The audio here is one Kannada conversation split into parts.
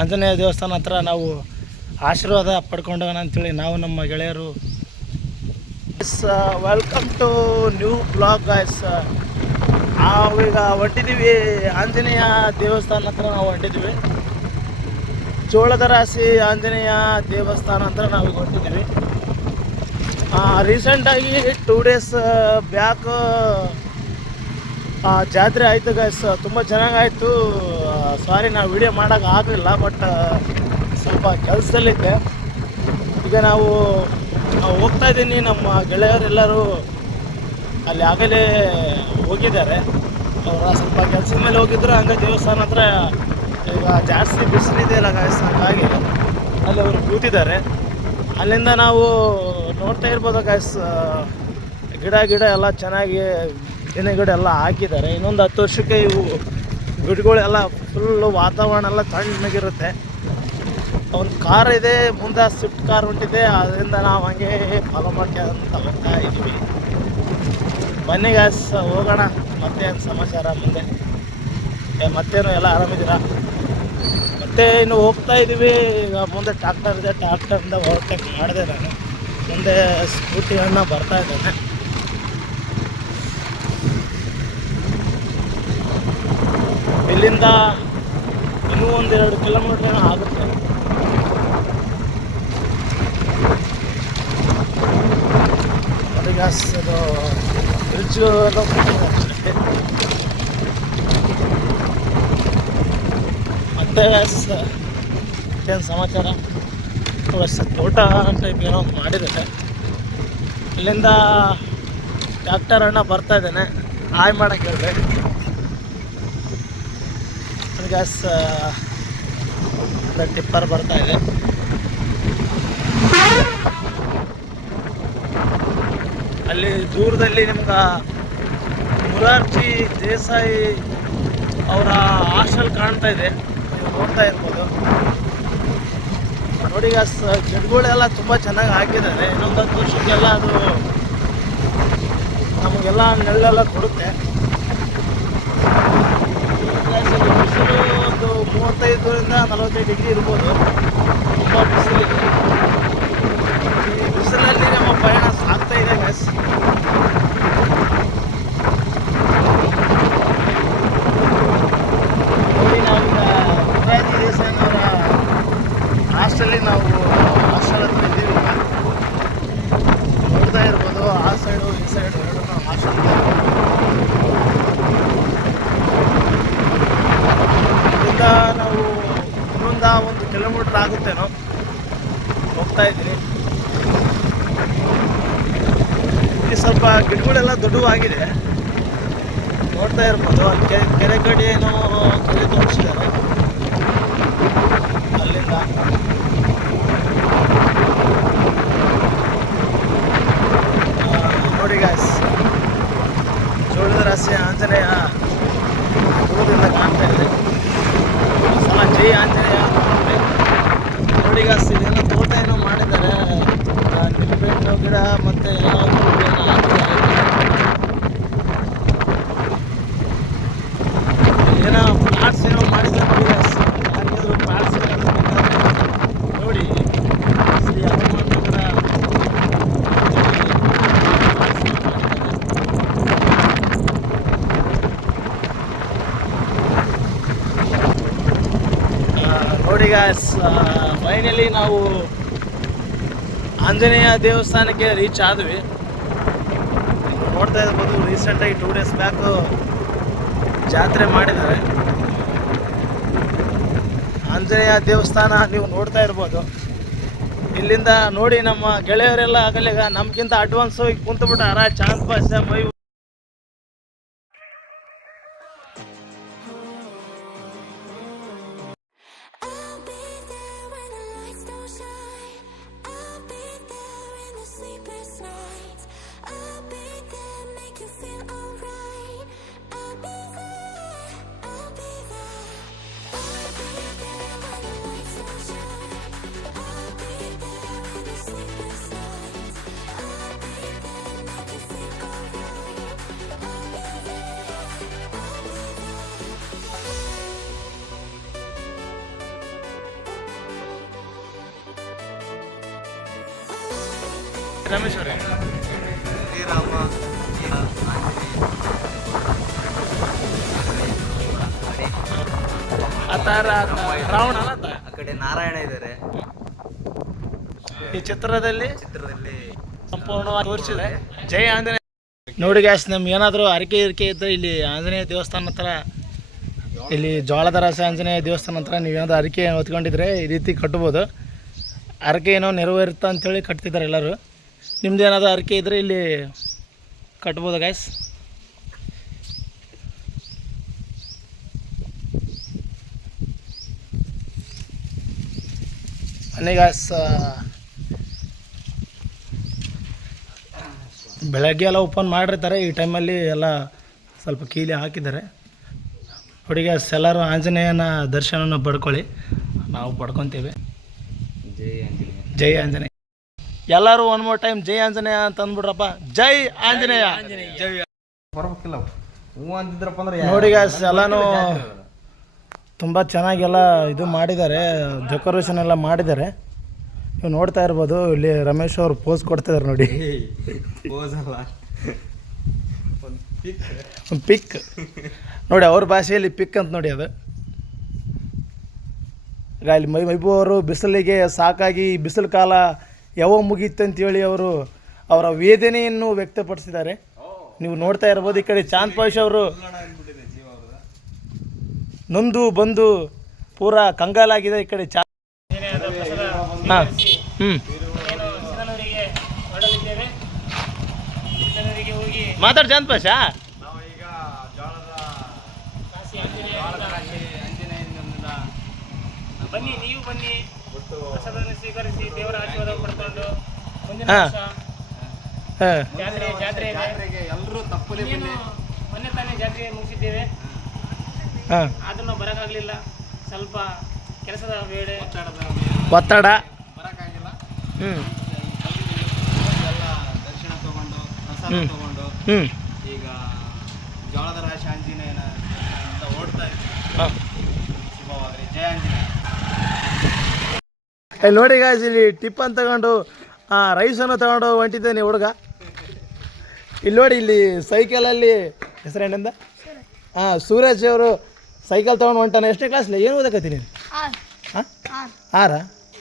ಆಂಜನೇಯ ದೇವಸ್ಥಾನ ಹತ್ರ ನಾವು ಆಶೀರ್ವಾದ ಪಡ್ಕೊಂಡೋಗೋಣ ಅಂತೇಳಿ ನಾವು ನಮ್ಮ ಗೆಳೆಯರು. Welcome to new blog guys. ನಾವೀಗ ಹೊಂಟಿದ್ದೀವಿ ಆಂಜನೇಯ ದೇವಸ್ಥಾನ ಹತ್ರ ನಾವು ಹೊಂಟಿದ್ದೀವಿ. ಜೋಳದ ರಾಶಿ ಆಂಜನೇಯ ದೇವಸ್ಥಾನ ಹತ್ರ ನಾವೀಗ ಹೊಂಟಿದ್ದೀವಿ. ರೀಸೆಂಟಾಗಿ 2 days ಬ್ಯಾಕ್ ಜಾತ್ರೆ ಆಯಿತು ಗಾಯ್ಸ್. ತುಂಬ ಚೆನ್ನಾಗಾಯಿತು. ಸಾರಿ ನಾವು ವಿಡಿಯೋ ಮಾಡೋಕೆ ಆಗಲಿಲ್ಲ, ಬಟ್ ಸ್ವಲ್ಪ ಕೆಲಸದಲ್ಲಿದ್ದೆ. ಈಗ ನಾವು ಹೋಗ್ತಾ ಇದ್ದೀನಿ. ನಮ್ಮ ಗೆಳೆಯರೆಲ್ಲರೂ ಅಲ್ಲಿ ಆಗಲೇ ಹೋಗಿದ್ದಾರೆ. ಅವರ ಸ್ವಲ್ಪ ಕೆಲಸದ ಮೇಲೆ ಹೋಗಿದ್ರು. ಹಂಗೆ ದೇವಸ್ಥಾನ ಹತ್ರ ಈಗ ಜಾಸ್ತಿ ಬಿಸಿಲಿದೆಯಲ್ಲ ಗಾಯ್ಸ್, ಹಾಗಾಗಿ ಅಲ್ಲಿ ಅವರು ಕೂತಿದ್ದಾರೆ. ಅಲ್ಲಿಂದ ನಾವು ನೋಡ್ತಾ ಇರ್ಬೋದು ಗಾಯ್ಸ್, ಗಿಡ ಎಲ್ಲ ಚೆನ್ನಾಗಿ ಗಿಡ ಎಲ್ಲ ಹಾಕಿದ್ದಾರೆ. ಇನ್ನೊಂದು 10 ವರ್ಷಕ್ಕೆ ಇವು ಗಿಡಗಳೆಲ್ಲ ಫುಲ್ಲು ವಾತಾವರಣ ಎಲ್ಲ ತಣ್ಣಗಿರುತ್ತೆ. ಒಂದು ಕಾರ್ ಇದೆ, ಮುಂದೆ ಸ್ವಿಫ್ಟ್ ಕಾರ್ ಹೊಂಟಿದೆ. ಅದರಿಂದ ನಾವು ಹಂಗೆ ಫಾಲೋ ಮಾಡ್ಕೊಂತ ಹೋಗ್ತಾ ಇದ್ದೀವಿ. ಬನ್ನಿ ಗಾಯ್ಸ್, ಹೋಗೋಣ. ಮತ್ತೇನು ಸಮಾಚಾರ ಮುಂದೆ? ಮತ್ತೇನು ಎಲ್ಲ ಆರಾಮಿದ್ದೀರಾ? ಮತ್ತೆ ಇನ್ನು ಹೋಗ್ತಾ ಇದ್ದೀವಿ. ಈಗ ಮುಂದೆ ಟ್ರಾಕ್ಟರ್ ಇದೆ, ಟ್ರಾಕ್ಟರಿಂದ ಓವರ್ಟೇಕ್ ಮಾಡಿದೆ ನಾನು. ಮುಂದೆ ಸ್ಕೂಟಿಯನ್ನು ಬರ್ತಾ ಇದ್ದೇನೆ. ಇಲ್ಲಿಂದ ಇನ್ನೂ 1-2 ಕಿಲೋಮೀಟ್ರ್ ಏನೋ ಆಗುತ್ತೆ. ಅದು ಗ್ಯಾಸ್ ಅದು ಬ್ರಿಡ್ಜ್ ಮತ್ತೆ ಏನು ಸಮಾಚಾರ? ತೋಟ ಟೈಪ್ ಏನೋ ಮಾಡಿದ್ದಾರೆ. ಇಲ್ಲಿಂದ ಡಾಕ್ಟರ್ ಅಣ್ಣ ಬರ್ತಾ ಇದ್ದಾನೆ. ಹಾಯ್ ಮಾಡೋಕ್ಕೆ ಹೇಳಿದೆ. ಗ್ಯಾಸ್ ಟಿಪ್ಪರ್ ಬರ್ತಾ ಇದೆ. ಅಲ್ಲಿ ದೂರದಲ್ಲಿ ನಿಮ್ಗೆ ಮುರಾರ್ಜಿ ದೇಸಾಯಿ ಅವರ ಹಾಸ್ಟೆಲ್ ಕಾಣ್ತಾ ಇದೆ, ನೀವು ನೋಡ್ತಾ ಇರ್ಬೋದು. ನೋಡಿ ಗ್ಯಾಸ್, ಗಿಡಗಳೆಲ್ಲ ತುಂಬ ಚೆನ್ನಾಗಿ ಹಾಕಿದ್ದಾರೆ. ಇನ್ನೊಂದು 10 ವರ್ಷಕ್ಕೆಲ್ಲ ಅದು ನಮಗೆಲ್ಲ ನೆರಳೆಲ್ಲ ಕೊಡುತ್ತೆ. ಬಿಸಿಲು ಒಂದು 35ರಿಂದ 45 ಡಿಗ್ರಿ ಇರ್ಬೋದು. ತುಂಬ ಬಿಸಿಲಿದೆ. ಈ ಬಿಸಿಲಲ್ಲಿ ನಮ್ಮ ಪಯಣ ಸಾಗ್ತಾ ಇದೆ ಗ್ಯಾಸ್. ನೋಡಿ, ನಾವೀಗ ಮುರಾರ್ಜಿ ದೇಸಾಯಿನವರ ಹಾಸ್ಟೆಲ್ಲಿ ನಾವು ಹಾಸ್ಟೆಲ್ ಹತ್ರ ಇದ್ದೀವಿ. ನೋಡ್ತಾ ಇರ್ಬೋದು, ಆ ಸೈಡು ಈ ಸೈಡು ಎರಡು ನಾವು ಹಾಸ್ಟೆಲ್ ಇದೆ. ನಾವು ಇನ್ನೊಂದು 1 ಕಿಲೋಮೀಟ್ರ್ ಆಗುತ್ತೇನೋ ಹೋಗ್ತಾ ಇದ್ದೀನಿ. ಇಲ್ಲಿ ಸ್ವಲ್ಪ ಗಿಡಗಳೆಲ್ಲ ದೊಡ್ಡವಾಗಿದೆ, ನೋಡ್ತಾ ಇರ್ಬೋದು. ಅಲ್ಲಿ ಕೆರೆ ಕಡೆ ಏನೋ ಕೆರೆ ತೋರಿಸಿದ್ದಾರೆ. ಅಲ್ಲಿಂದ ನೋಡಿ ಗಾಯ್ಸ್, ಜೋಳದ ರಾಶಿ ಆಂಜನೇಯ ದೂರದಿಂದ ಕಾಣ್ತಾ ಇದೆ. ಸಲ ಜೈ ಆಂಜನೇಯ ನೋಡಿ ಗಾಯ್ಸ್. ಇದೆಲ್ಲ ತೋಟ ಏನೋ ಮಾಡಿದ್ದಾರೆ. ನಿಂಬೆಹಣ್ಣು ಗಿಡ ಮತ್ತು ಏನೋ ಪ್ಲಾಟ್ಸ್ ಏನೋ ಮಾಡಿದ್ದಾರೆ ನೋಡಿ ಗಾಯ್ಸ್. ಯಾರಿಗಾದ್ರು ಪ್ಲಾಟ್ಸ್ ನೋಡಿ, ಶ್ರೀ ಹನುಮಂತ ನೋಡಿ ಗಾಯ್ಸ್. ಫೈನಲಿ ನಾವು ಆಂಜನೇಯ ದೇವಸ್ಥಾನಕ್ಕೆ ರೀಚ್ ಆದ್ವಿ. ನೋಡ್ತಾ ಇರ್ಬೋದು, ರೀಸೆಂಟಾಗಿ 2 days ಬ್ಯಾಕ್ ಜಾತ್ರೆ ಮಾಡಿದ್ದಾರೆ. ಆಂಜನೇಯ ದೇವಸ್ಥಾನ ನೀವು ನೋಡ್ತಾ ಇರ್ಬೋದು. ಇಲ್ಲಿಂದ ನೋಡಿ, ನಮ್ಮ ಗೆಳೆಯರೆಲ್ಲ ಆಗಲೇ ನಮ್ಗಿಂತ ಅಡ್ವಾನ್ಸ್ ಹೋಗಿ ಕುಂತ್ಬಿಟ್ಟಾರ. ಚಾಂದ್ ಪಾಸ ಮೈ ರಮೇಶ್ ಅವರೇ? ಶ್ರೀರಾಮ, ರಾವಣ ಆ ಕಡೆ ನಾರಾಯಣ ಇದ್ದಾರೆ. ಈ ಚಿತ್ರದಲ್ಲಿ ಚಿತ್ರದಲ್ಲಿ ಸಂಪೂರ್ಣವಾಗಿ ತೋರಿಸಿದೆ. ಜೈ ಆಂಜನೇಯ. ನೋಡಿ ಗ್ಯಾಸ್, ನಮ್ಗೆ ಏನಾದರೂ ಅರಿಕೆ ಇದ್ದರೆ ಇಲ್ಲಿ ಆಂಜನೇಯ ದೇವಸ್ಥಾನ ಹತ್ರ, ಇಲ್ಲಿ ಜೋಳದ ರಾಶಿ ಆಂಜನೇಯ ದೇವಸ್ಥಾನ ಹತ್ರ ನೀವೇನಾದ್ರು ಅರಿಕೆ ಹೊತ್ಕೊಂಡಿದ್ರೆ ಈ ರೀತಿ ಕಟ್ಬೋದು. ಅರಿಕೆ ಏನೋ ನೆರವೇರುತ್ತಾ ಅಂಥೇಳಿ ಕಟ್ತಿದ್ದಾರೆ ಎಲ್ಲರೂ. ನಿಮ್ದು ಏನಾದರೂ ಅರಿಕೆ ಇದ್ದರೆ ಇಲ್ಲಿ ಕಟ್ಬೋದು ಗ್ಯಾಸ್. ಬನ್ನಿ ಗ್ಯಾಸ್, ಬೆಳಗ್ಗೆ ಎಲ್ಲ ಓಪನ್ ಮಾಡಿರ್ತಾರೆ. ಈ ಟೈಮಲ್ಲಿ ಎಲ್ಲ ಸ್ವಲ್ಪ ಕೀಲಿ ಹಾಕಿದ್ದಾರೆ. ನೋಡಿ ಗ್ಯಾಸ್, ಎಲ್ಲರೂ ಆಂಜನೇಯನ ದರ್ಶನನ ಪಡ್ಕೊಳ್ಳಿ. ನಾವು ಪಡ್ಕೊತೀವಿ. ಜೈ ಆಂಜನೇಯ. ಜೈ ಆಂಜನೇಯ. ಎಲ್ಲರೂ ಒನ್ ಮೋರ್ ಟೈಮ್ ಜೈ ಆಂಜನೇಯ ಅಂತ ಅಂದ್ಬಿಡ್ರಪ್ಪ. ಜೈ ಆಂಜನೇಯ. ಜೈ ಬರ್ಬೇಕಿಲ್ಲ ಹೂ ಅಂತಿದ್ರಪ್ಪ ಅಂದ್ರೆ. ನೋಡಿ ಗ್ಯಾಸ್, ಎಲ್ಲನೂ ತುಂಬ ಚೆನ್ನಾಗೆಲ್ಲ ಇದು ಮಾಡಿದ್ದಾರೆ, ಡೆಕೋರೇಷನ್ ಎಲ್ಲ ಮಾಡಿದ್ದಾರೆ. ನೀವು ನೋಡ್ತಾ ಇರ್ಬೋದು, ಇಲ್ಲಿ ರಮೇಶ್ ಅವರು ಪೋಸ್ ಕೊಡ್ತಿದ್ದಾರೆ ನೋಡಿ. ಒಂದು ಪಿಕ್ ನೋಡಿ, ಅವ್ರ ಭಾಷೆಯಲ್ಲಿ ಪಿಕ್ ಅಂತ ನೋಡಿ ಅದು. ಈಗ ಇಲ್ಲಿ ಮೈಬೂ ಅವರು ಬಿಸಿಲಿಗೆ ಸಾಕಾಗಿ ಬಿಸಿಲು ಕಾಲ ಯಾವಾಗ ಮುಗೀತಂತೇಳಿ ಅವರು ಅವರ ವೇದನೆಯನ್ನು ವ್ಯಕ್ತಪಡಿಸಿದ್ದಾರೆ. ನೀವು ನೋಡ್ತಾ ಇರ್ಬೋದು. ಈ ಕಡೆ ಚಾಂದ್ ಪಾಷ್ ಅವರು ನೊಂದು ಬಂದು ಪೂರಾ ಕಂಗಾಲಾಗಿದೆ. ಈ ಕಡೆ ಹಾಂ ಮಾತಾಡಿ ಚಾಂದ್ ಪಾಷ. ಬನ್ನಿ, ನೀವು ಬನ್ನಿ, ಪ್ರಸಾದವನ್ನು ಸ್ವೀಕರಿಸಿ ದೇವರ ಆಶೀರ್ವಾದ ಪಡ್ಕೊಂಡು ಮುಂದಿನ ಹಾಂ ಜಾತ್ರೆಗೆ ಎಲ್ಲರೂ ತಪ್ಪಲಿ. ಮೊನ್ನೆ ತಾನೇ ಜಾತ್ರೆ ಮುಗಿಸಿದ್ದೇವೆ, ಹಾಂ, ಆದ್ರೂ ನಾವು ಬರೋಕ್ಕಾಗಲಿಲ್ಲ. ಸ್ವಲ್ಪ ಕೆಲಸದ ವೇಳೆ ಒತ್ತಡ ಬರೋಕ್ಕಾಗಿಲ್ಲ. ಹ್ಞೂ ಎಲ್ಲ ದರ್ಶನ ತಗೊಂಡು ಪ್ರಸಾದ ತಗೊಂಡು ಈಗ ಜೋಳದ ರಾಶಿ ಆಂಜನೇಯನ ಅಂತ ಓಡ್ತಾ ಇದ್ದೀವಿ. ಶುಭವಾಗಲಿ. ಜಯ ಆಂಜನೇಯ. ಇಲ್ಲಿ ನೋಡಿ ಗಾಯ್ಸ್, ಇಲ್ಲಿ ಟಿಪ್ಪನ್ ತಗೊಂಡು ರೈಸನ್ನು ತಗೊಂಡು ಹೊಂಟಿದ್ದೇನೆ ಹುಡುಗ. ಇಲ್ಲಿ ನೋಡಿ, ಇಲ್ಲಿ ಸೈಕಲಲ್ಲಿ ಹೆಸರೇನಿಂದ ಸೂರಜ್ ಅವರು ಸೈಕಲ್ ತೊಗೊಂಡು ಹೊಂಟಾನೆ. ಎಷ್ಟನೇ ಕ್ಲಾಸ್ಲಿ? ಏನು ಓದಕತ್ತೀನಿ? ಹಾಂ, ಆರ.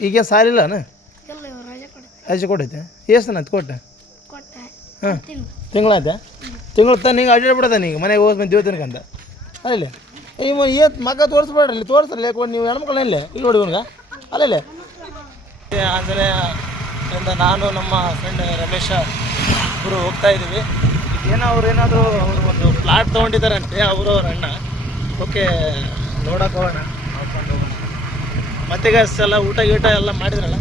ಈಗೇನು ಸಾಲಿಲ್ಲನ? ರಜೆ ಕೊಟ್ಟೈತೆ. ಎಷ್ಟು ಅಂತ ಕೊಟ್ಟೆ? ಹಾಂ, ತಿಂಗಳಾಯ್ತಾ? ತಿಂಗಳು ತಾನು ಹಿಂಗೆ ಅಡ್ಡಾಡ್ಬಿಡೋದ ನೀಗ ಮನೆಗೆ ಹೋಗಿ ಬಂದು ದೇವತನಕಂತ ಅಲ್ಲೇ. ಏನು ಮಗ ತೋರಿಸ್ಬೇಡ್ರಿ, ಇಲ್ಲಿ ತೋರಿಸ್ರಲ್ಲ. ಯಾಕೆ ನೀವು ಹೆಣ್ಮಕ್ಳನ್ನ ಇಲ್ಲೇ ಇಲ್ಲಿ ನೋಡಿ ಇವನ್ಗ ಅಲ್ಲೇ. ಆಂಜನೇಯದಿಂದ ನಾನು ನಮ್ಮ ಫ್ರೆಂಡ್ ರಮೇಶ ಇಬ್ಬರು ಹೋಗ್ತಾ ಇದ್ದೀವಿ. ಅವ್ರು ಏನಾದರೂ ಅವರು ಒಂದು ಪ್ಲಾಟ್ ತೊಗೊಂಡಿದ್ದಾರಂತೆ, ಅವರು ಅವ್ರ ಅಣ್ಣ. ಓಕೆ, ನೋಡೋಕೆ ಹೋಗೋಣ, ನೋಡ್ಕೊಂಡು ಹೋಗೋಣ. ಮತ್ತೆ ಗ್ಯಾಸ್ ಎಲ್ಲ ಊಟ ಗೀಟ ಎಲ್ಲ ಮಾಡಿದ್ರಲ್ಲ,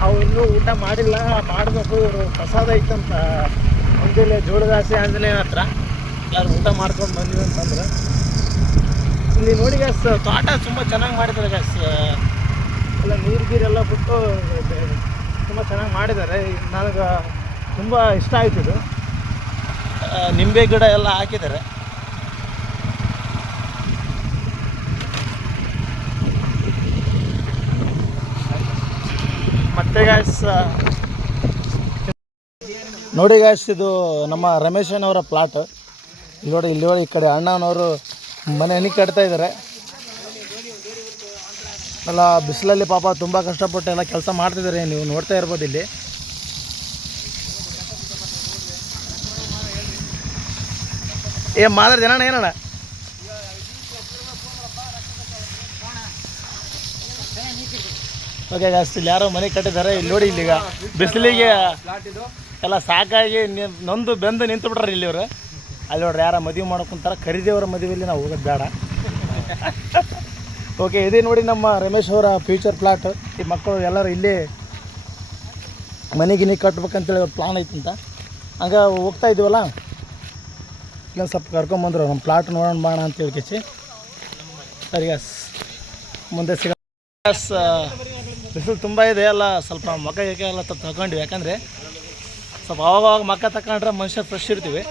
ನಾವು ಇನ್ನೂ ಊಟ ಮಾಡಿಲ್ಲ, ಮಾಡಬೇಕು. ಇವರು ಪ್ರಸಾದ ಇತ್ತಂತ ಮುಂಜಾನೆ ಜೋಳದಾಸೆ ಆಂಜನೇಯನ ಹತ್ರ ಎಲ್ಲರೂ ಊಟ ಮಾಡ್ಕೊಂಡು ಬಂದಿವಿ ಅಂತಂದ್ರೆ. ಇಲ್ಲಿ ನೋಡಿ ಗ್ಯಾಸ್, ತೋಟ ತುಂಬ ಚೆನ್ನಾಗಿ ಮಾಡಿದ್ದಾರೆ ಗ್ಯಾಸ್. ಎಲ್ಲ ನೀರು ಗೀರೆಲ್ಲ ಬಿಟ್ಟು ತುಂಬ ಚೆನ್ನಾಗಿ ಮಾಡಿದ್ದಾರೆ. ನನಗೆ ತುಂಬ ಇಷ್ಟ ಆಯ್ತಿದು. ನಿಂಬೆ ಗಿಡ ಎಲ್ಲ ಹಾಕಿದ್ದಾರೆ. ಮತ್ತೆ ಗಾಯ್ಸ್ ನೋಡಿ ಗಾಯ್ಸ್, ಇದು ನಮ್ಮ ರಮೇಶನವರ ಪ್ಲಾಟ್. ಇಲ್ಲಿ ನೋಡಿ, ಇಲ್ಲಿ ನೋಡಿ, ಈ ಕಡೆ ಅಣ್ಣನವರು ಮನೆ ಹನಿ ಕಟ್ತಾ ಇದ್ದಾರೆ. ಎಲ್ಲ ಬಿಸಿಲಲ್ಲಿ ಪಾಪ ತುಂಬ ಕಷ್ಟಪಟ್ಟು ಎಲ್ಲ ಕೆಲಸ ಮಾಡ್ತಿದ್ದಾರೆ. ನೀವು ನೋಡ್ತಾ ಇರ್ಬೋದು ಇಲ್ಲಿ. ಮಾತಾಡ್ದೆ ಅಣ್ಣ, ಏನಣ್ಣ? ಓಕೆ ಜಾಸ್ತಿ ಇಲ್ಲಿ ಯಾರೋ ಮನೆ ಕಟ್ಟಿದ್ದಾರೆ. ಇಲ್ಲಿ ನೋಡಿ, ಇಲ್ಲಿಗ ಬಿಸಿಲಿಗೆ ಎಲ್ಲ ಸಾಕಾಗಿ ನೊಂದು ಬೆಂದು ನಿಂತು ಬಿಟ್ರೆ ಇಲ್ಲಿ ಇವರು. ಅಲ್ಲಿ ನೋಡ್ರಿ, ಯಾರ ಮದುವೆ ಮಾಡ್ಕೊಂತಾರೆ. ಖರೀದಿಯವರ ಮದುವೆಯಲ್ಲಿ ನಾವು ಹೋಗೋದು ಬೇಡ. ಓಕೆ, ಇದೇ ನೋಡಿ ನಮ್ಮ ರಮೇಶ್ ಅವರ ಫ್ಯೂಚರ್ ಪ್ಲಾಟ್. ಈ ಮಕ್ಕಳು ಎಲ್ಲರೂ ಇಲ್ಲಿ ಮನೆಗಿನಿ ಕಟ್ಬೇಕಂತೇಳಿ ಅವ್ರ ಪ್ಲಾನ್ ಐತಂತ. ಹಂಗೆ ಹೋಗ್ತಾ ಇದ್ದೀವಲ್ಲ, ಇಲ್ಲೊಂದು ಸ್ವಲ್ಪ ಕರ್ಕೊಂಬಂದ್ರು ನಮ್ಮ ಪ್ಲಾಟ್ ನೋಡೋಣ ಬಾಣ ಅಂತ ಹೇಳ್ಕಿಸಿ. ಸರಿ ಗ್ಯಾಸ್, ಮುಂದೆ ಸಿಗ ಗ್ಯಾಸ್. ಬಿಸಿಲು ತುಂಬ ಇದೆ, ಎಲ್ಲ ಸ್ವಲ್ಪ ಮಕ್ಕ ಎಲ್ಲ ತಗೊಂಡ್ವಿ. ಯಾಕಂದರೆ ಸ್ವಲ್ಪ ಅವಾಗ ಮಕ್ಕ ತಗೊಂಡ್ರೆ ಮನುಷ್ಯ ಫ್ರೆಶ್ ಇರ್ತೀವಿ.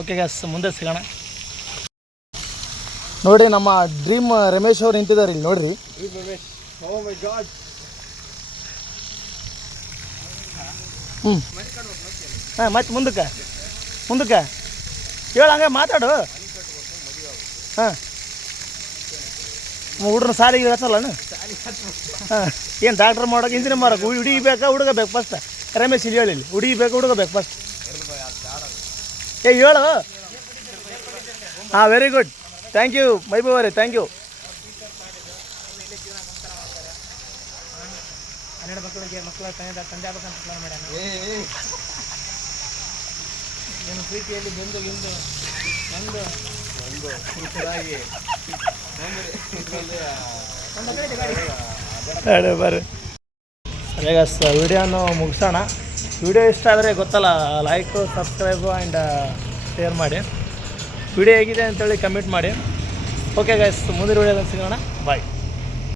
ಓಕೆ ಗ್ಯಾಸ್, ಮುಂದೆ ಸಿಗೋಣ. ನೋಡಿ, ನಮ್ಮ ಡ್ರೀಮ್ ರಮೇಶ್ ಅವ್ರು ನಿಂತಿದ್ದಾರೆ ಇಲ್ಲಿ ನೋಡ್ರಿ. ಹ್ಞೂ ಹಾಂ ಮತ್ತೆ ಮುಂದಕ್ಕೆ ಹೇಳು ಹಂಗೆ ಮಾತಾಡು ಹಾಂ ಹುಡ್ರನ್ನ ಸಾಲಿಗೆ ಹಚ್ಚಲ್ಲಣ್ಣ ಹಾಂ ಏನು ಡಾಕ್ಟ್ರ್ ಮಾಡೋಕೆ ಇಂಜಿನಿಯರ್ ಮಾಡೋಕೆ ಹುಡುಗಿ ಬೇಕಾ ಹುಡುಗ ಬೇಕು ಫಸ್ಟ್ ರಮೇಶ್ ಇಲ್ಲಿ ಹೇಳಿ ಹುಡುಗಿ ಬೇಕಾ ಹುಡುಗ ಬೇಕು ಫಸ್ಟ್ ಹೇಳು ಹಾಂ very good thank you Mehboob ಅವರೇ ಥ್ಯಾಂಕ್ ಯು. 12 ಮಕ್ಕಳಿಗೆ ಮಕ್ಕಳ ತಂದೆ ಆಗ್ಬೇಕಂತ ಪ್ಲಾನ್ ಮಾಡ್ಯಾನ. ಏನು ಪ್ರೀತಿಯಲ್ಲಿ ಬಂದು ಗಿಂದು ನಂದು ಬರ್ರಿ ಈಗ ವಿಡಿಯೋನು ಮುಗಿಸೋಣ. ವಿಡಿಯೋ ಇಷ್ಟ ಆದರೆ ಗೊತ್ತಲ್ಲ, ಲೈಕು ಸಬ್ಸ್ಕ್ರೈಬು ಆ್ಯಂಡ್ ಶೇರ್ ಮಾಡಿ. ವಿಡಿಯೋ ಹೇಗಿದೆ ಅಂತೇಳಿ ಕಮೆಂಟ್ ಮಾಡಿ. ಓಕೆ ಗೈಸ್, ಮುಂದಿನ ವಿಡಿಯೋದಲ್ಲಿ ಸಿಗೋಣ. ಬಾಯ್.